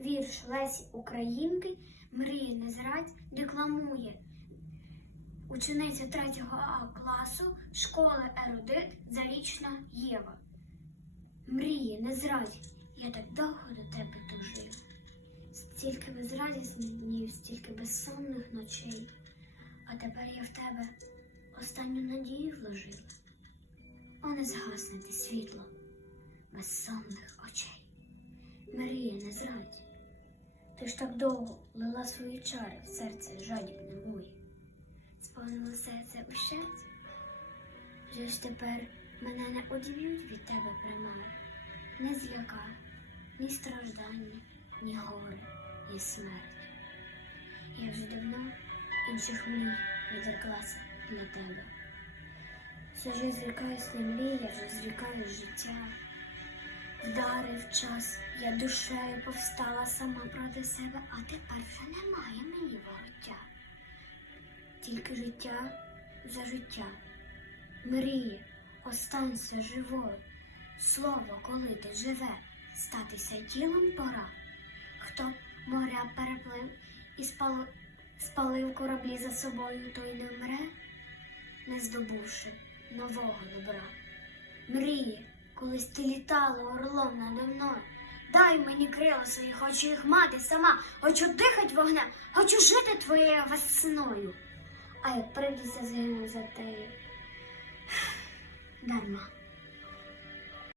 Вірш Лесі Українки Мрії не зрадь декламує. Учениця 3 А класу школи Ерудит Зарічна Єва. Мрії не зрадь, я так довго до тебе тужив. Стільки безрадісних днів, стільки безсонних ночей. А тепер я в тебе останню надію вложила. О, не згасне ти світло безсонних очей. Марія, не зрадь. Ти ж так довго лила свої чари в серце жадібне моє. Сповнило серце у щастя. Вже ж тепер мене не одіб'ють від тебе примари. Не зляка, ні страждання, ні горе, ні смерть. Я вже давно інших мрій відреклася для тебе. Все ж зрікаюсь не мрій, я вже зрікаю життя. Вдарив час, я душею повстала сама проти себе, а тепер вже немає мені вороття. Тільки життя за життя. Мріє, останься живою. Слово, коли ти живе, статися тілом пора. Хто моря переплив і спалив, спалив кораблі за собою, той не вмре, не здобувши нового добра. Мріє, колись ти літала орлом надо мною. Дай мені крила свої, хочу їх мати сама, хочу дихать вогнем, хочу жити твоєю весною. А як прийдеться загину за тею, дарма.